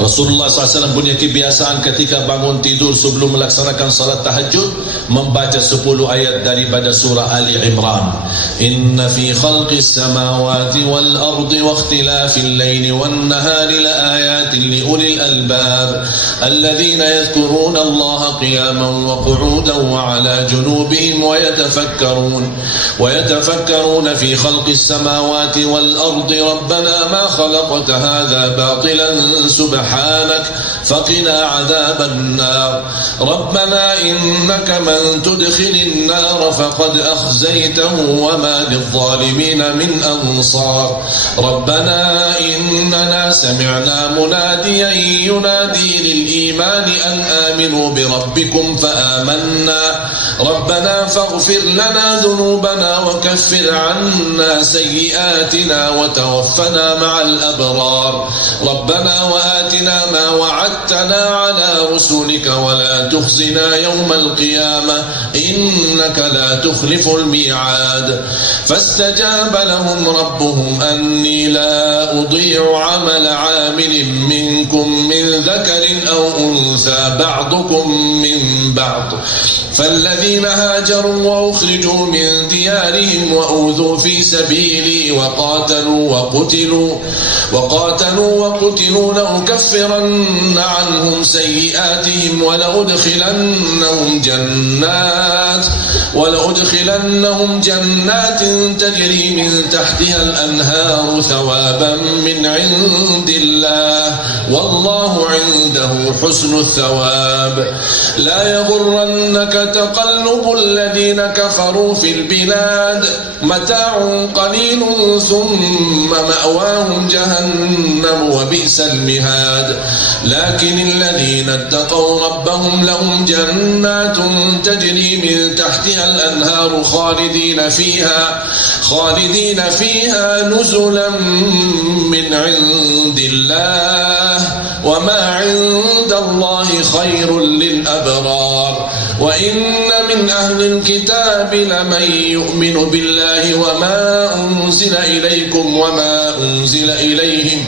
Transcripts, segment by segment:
Rasulullah SAW punya kebiasaan ketika bangun tidur sebelum melaksanakan salat tahajud membaca 10 ayat daripada surah Ali Imran. Inna fi khalqis samawati wal ardi wa ikhtilafil laili wan nahari la ayatin li ulil albab alladhina yadhkuruna Allaha qiyaman wa qu'udan wa ala junubihim wa yatafakkaruna fi khalqis samawati wal ardi rabbana ma khalaqta hadha batilan subhanaka فقنا عذاب النار ربنا إنك من تدخل النار فقد أخزيته وما للظالمين من أنصار ربنا إننا سمعنا مناديا ينادي للإيمان أن آمنوا بربكم فآمنا ربنا فاغفر لنا ذنوبنا وكفر عنا سيئاتنا وتوفنا مع الأبرار ربنا وآتنا ما وعدتنا على رسلك ولا تخزنا يوم القيامة إنك لا تخلف الميعاد فاستجاب لهم ربهم أني لا أضيع عمل عامل منكم من ذكر أو أنثى بعضكم من بعض فالذين هاجروا وأخرجوا من ديارهم وأوذوا في سبيلي وقاتلوا وقتلوا لأكفرن عنهم سيئاتهم ولأدخلنهم جنات تجري من تحتها الأنهار ثوابا من عند الله والله عنده حسن الثواب لا يغرنك تقلب الذين كفروا في البلاد متاع قليل ثم مأواهم جهنم وبئس المهاد لكن الذين اتقوا ربهم لهم جنات تجري من تحتها الأنهار خالدين فيها نزلا من عند الله وما عند الله خير للأبرار وإن من أهل الكتاب لمن يؤمن بالله وما أنزل إليكم وما أنزل إليهم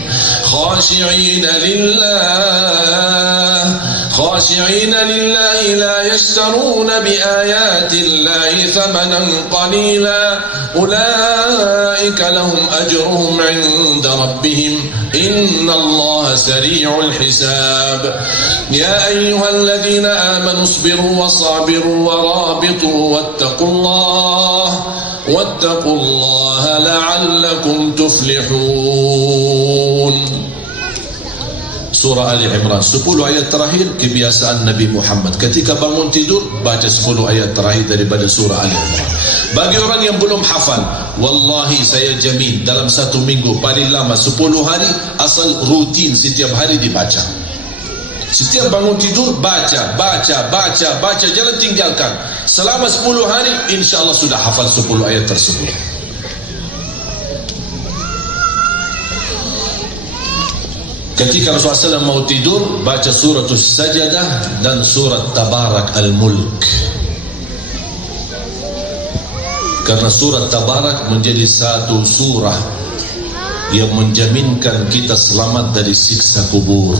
خاشعين لله لا يشترون بآيات الله ثمنا قليلا أولئك لهم أجرهم عند ربهم إن الله سريع الحساب يا أيها الذين آمنوا اصبروا وصابروا ورابطوا واتقوا الله لعلكم تفلحون. Surah Ali Imran 10 ayat terakhir kebiasaan Nabi Muhammad ketika bangun tidur baca 10 ayat terakhir daripada surah Ali Imran. Bagi orang yang belum hafal, wallahi saya jamin dalam 1 minggu paling lama 10 hari asal rutin setiap hari dibaca. Setiap bangun tidur baca, jangan tinggalkan. Selama 10 hari insyaallah sudah hafal 10 ayat tersebut. Ketika Rasulullah SAW mau tidur baca surah As-Sajdah dan surat Tabarak Al-Mulk. Karena surat Tabarak menjadi satu surah yang menjaminkan kita selamat dari siksa kubur.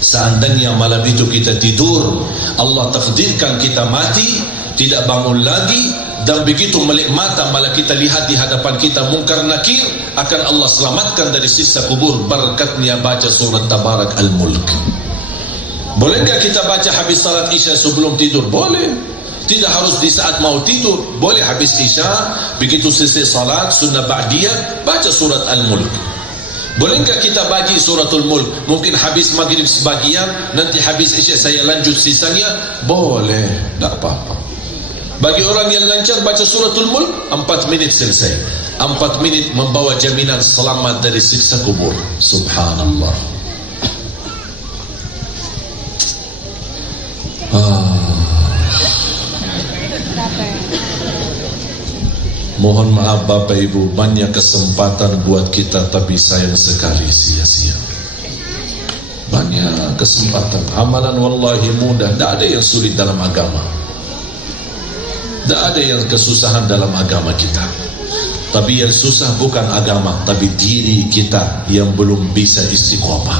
Seandainya malam itu kita tidur, Allah takdirkan kita mati, tidak bangun lagi, dan begitu melek mata malah kita lihat di hadapan kita mungkar nakir, akan Allah selamatkan dari siksa kubur berkatnya baca surat Tabarak Al-Mulk. Bolehkah kita baca habis salat Isya sebelum tidur? Boleh. Tidak harus di saat mau tidur. Boleh habis Isya, begitu selesai salat sunnah ba'diyah baca surat Al-Mulk. Bolehkah kita bagi suratul Mulk? Mungkin habis maghrib sebagian, nanti habis Isya saya lanjut sisanya. Boleh, tak apa-apa. Bagi orang yang lancar baca suratul Mulk 4 minit selesai. 4 minit membawa jaminan selamat dari siksa kubur. Subhanallah. Mohon maaf Bapak Ibu, banyak kesempatan buat kita tapi sayang sekali sia-sia. Banyak kesempatan. Amalan wallahi mudah, tidak ada yang sulit dalam agama. Tidak ada yang kesusahan dalam agama kita. Tapi yang susah bukan agama, tapi diri kita yang belum bisa istiqomah.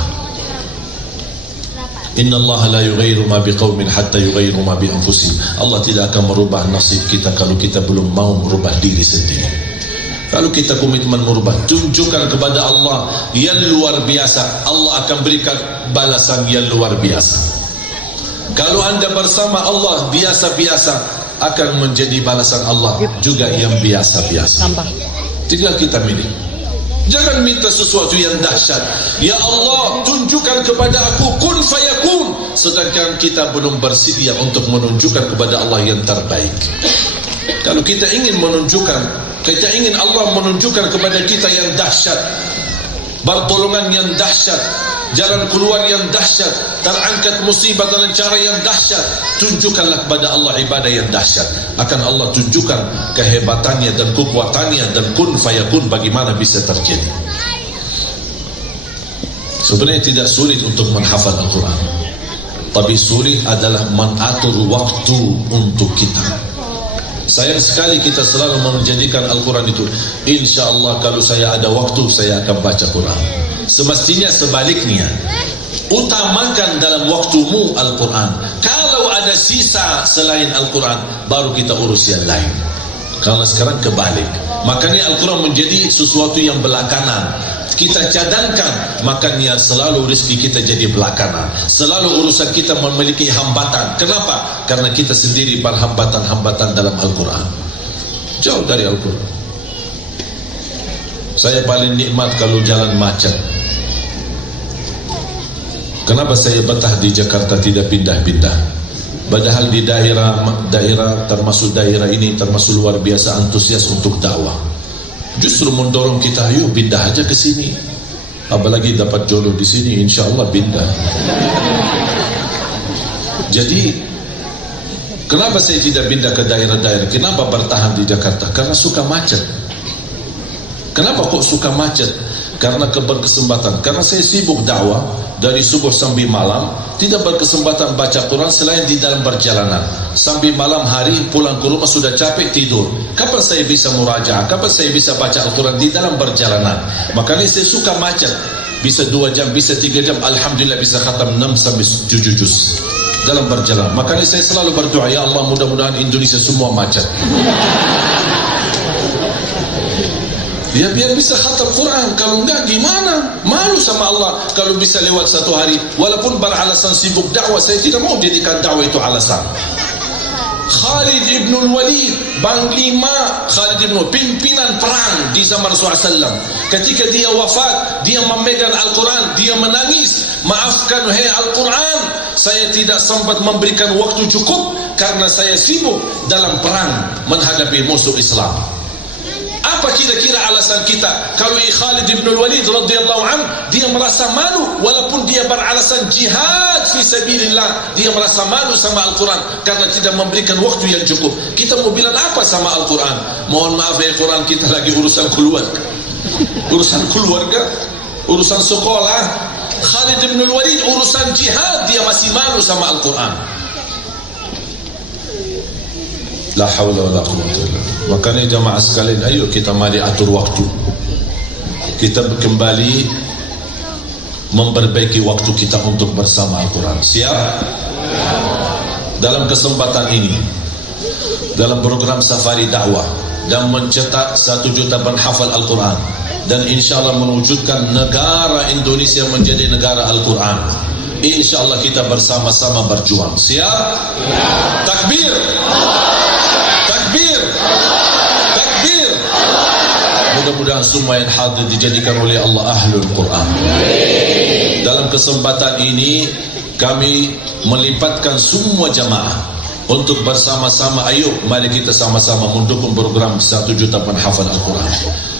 Inna Allah la yughayyiru ma biqaumin hatta yughayyiru ma bi anfusihim. Allah tidak akan merubah nasib kita kalau kita belum mau merubah diri sendiri. Kalau kita komitmen merubah, tunjukkan kepada Allah yang luar biasa, Allah akan berikan balasan yang luar biasa. Kalau anda bersama Allah biasa-biasa, akan menjadi balasan Allah juga yang biasa-biasa. Tinggal kita milih. Jangan minta sesuatu yang dahsyat. Ya Allah, tunjukkan kepada aku kun fayakun, sedangkan kita belum bersedia untuk menunjukkan kepada Allah yang terbaik. Kalau kita ingin menunjukkan, kita ingin Allah menunjukkan kepada kita yang dahsyat, pertolongan yang dahsyat, jalan keluar yang dahsyat, terangkat musibah dengan cara yang dahsyat, tunjukkanlah kepada Allah ibadah yang dahsyat. Akan Allah tunjukkan kehebatannya dan kekuatannya, dan kun fayakun bagaimana bisa terjadi. Sebenarnya tidak sulit untuk menghafal Al-Quran, tapi sulit adalah mengatur waktu untuk kita. Sayang sekali kita selalu menjadikan Al-Quran itu, insya Allah kalau saya ada waktu saya akan baca Quran. Semestinya sebaliknya, utamakan dalam waktumu Al-Quran. Kalau ada sisa selain Al-Quran, baru kita urus yang lain. Karena sekarang kebalik. Makanya Al-Quran menjadi sesuatu yang belakangan. Kita cadangkan, makanya selalu rezeki kita jadi belakangan. Selalu urusan kita memiliki hambatan. Kenapa? Karena kita sendiri berhambatan-hambatan dalam Al-Quran. Jauh dari Al-Quran. Saya paling nikmat kalau jalan macet. Kenapa saya betah di Jakarta tidak pindah-pindah? Padahal di daerah termasuk daerah ini termasuk luar biasa antusias untuk dakwah. Justru mendorong kita, ayo pindah aja ke sini. Apalagi dapat jodoh di sini, insya Allah pindah. Jadi, kenapa saya tidak pindah ke daerah-daerah? Kenapa bertahan di Jakarta? Karena suka macet. Kenapa kok suka macet? Karena berkesempatan. Karena saya sibuk dakwah dari subuh sampai malam, tidak berkesempatan baca Quran selain di dalam perjalanan. Sampai malam hari pulang ke rumah sudah capek tidur. Kapan saya bisa murajaah? Kapan saya bisa baca Al-Quran di dalam perjalanan? Makanya saya suka macet. Bisa 2 jam, bisa 3 jam. Alhamdulillah bisa khatam 6 sampai 7 juz dalam perjalanan. Makanya saya selalu berdoa, ya Allah mudah-mudahan Indonesia semua macet. Ya biar bisa khatam Quran. Kalau enggak gimana? Malu sama Allah kalau bisa lewat 1 hari. Walaupun beralasan sibuk dakwah, saya tidak mau jadikan dakwah itu alasan. Khalid ibn Walid, Panglima Khalid ibn, pimpinan perang di zaman Rasulullah SAW. Ketika dia wafat, dia memegang Al-Quran, dia menangis. Maafkan hai Al-Quran, saya tidak sempat memberikan waktu cukup karena saya sibuk dalam perang menghadapi musuh Islam. Apa kira-kira alasan kita? Kalau Khalid bin Walid radhiyallahu anhu, dia merasa malu walaupun dia beralasan jihad fi sabilillah, dia merasa malu sama Al-Quran karena tidak memberikan waktu yang cukup. Kita mau bilang apa sama Al-Quran? Mohon maaf ya Quran, kita lagi urusan keluarga. Urusan keluarga, urusan sekolah. Khalid bin Walid urusan jihad, dia masih malu sama Al-Quran. La haula wala quwwata illa billah. Makanya jamaah sekalian, ayo kita mari atur waktu. Kita kembali memperbaiki waktu kita untuk bersama Al-Quran. Siap? Dalam kesempatan ini, dalam program Safari Dakwah, dan mencetak 1 juta penghafal Al-Quran, dan insya Allah mewujudkan negara Indonesia menjadi negara Al-Quran. Insya Allah kita bersama-sama berjuang. Siap? Takbir! Takbir! Takbir! Mudah-mudahan semua yang hadir dijadikan oleh Allah Ahlul Quran. Dalam kesempatan ini kami melipatkan semua jamaah untuk bersama-sama, ayo mari kita sama-sama mendukung program 1 juta penghafal Al-Quran.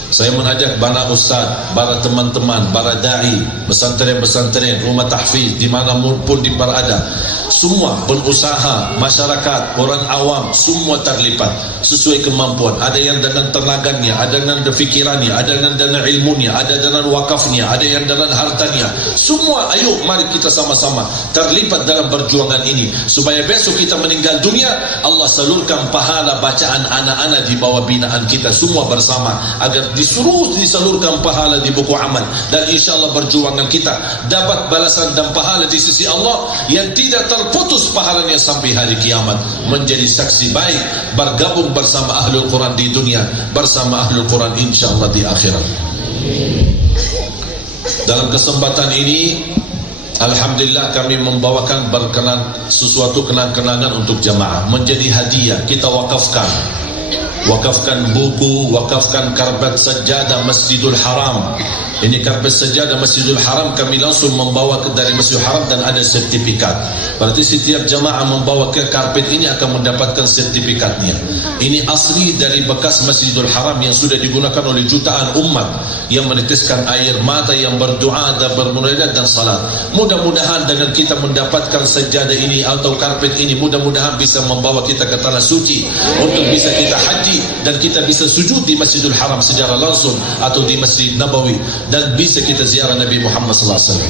Saya mengajak para ustaz, para teman-teman, para da'i, pesantren-pesantren, rumah tahfiz, dimanapun berada, semua pengusaha, masyarakat, orang awam, semua terlibat sesuai kemampuan. Ada yang dengan tenaganya, ada dengan fikirannya, ada dengan ilmunya, ada dengan wakafnya, ada yang dengan hartanya. Semua, ayo mari kita sama-sama terlibat dalam perjuangan ini, supaya besok kita meninggal dunia, Allah salurkan pahala bacaan anak-anak di bawah binaan kita semua bersama, agar disuruh disalurkan pahala di buku amal, dan insyaAllah perjuangan kita dapat balasan dan pahala di sisi Allah yang tidak terputus pahalanya sampai hari kiamat, menjadi saksi baik, bergabung bersama Ahlul Quran di dunia, bersama Ahlul Quran insyaAllah di akhirat. Dalam kesempatan ini alhamdulillah kami membawakan sesuatu kenang-kenangan untuk jamaah, menjadi hadiah. Kita wakafkan buku, wakafkan karpet sajadah Masjidul Haram. Ini karpet sajadah Masjidul Haram kami langsung membawa dari Masjidul Haram dan ada sertifikat. Berarti setiap jamaah membawa ke karpet ini akan mendapatkan sertifikatnya. Ini asli dari bekas Masjidul Haram yang sudah digunakan oleh jutaan umat yang meneteskan air mata, yang berdoa dan bermunajat dan salat. Mudah-mudahan dengan kita mendapatkan sajadah ini atau karpet ini, mudah-mudahan bisa membawa kita ke tanah suci untuk bisa kita haji, dan kita bisa sujud di Masjidul Haram secara langsung atau di Masjid Nabawi, dan bisa kita ziarah Nabi Muhammad sallallahu alaihi wasallam.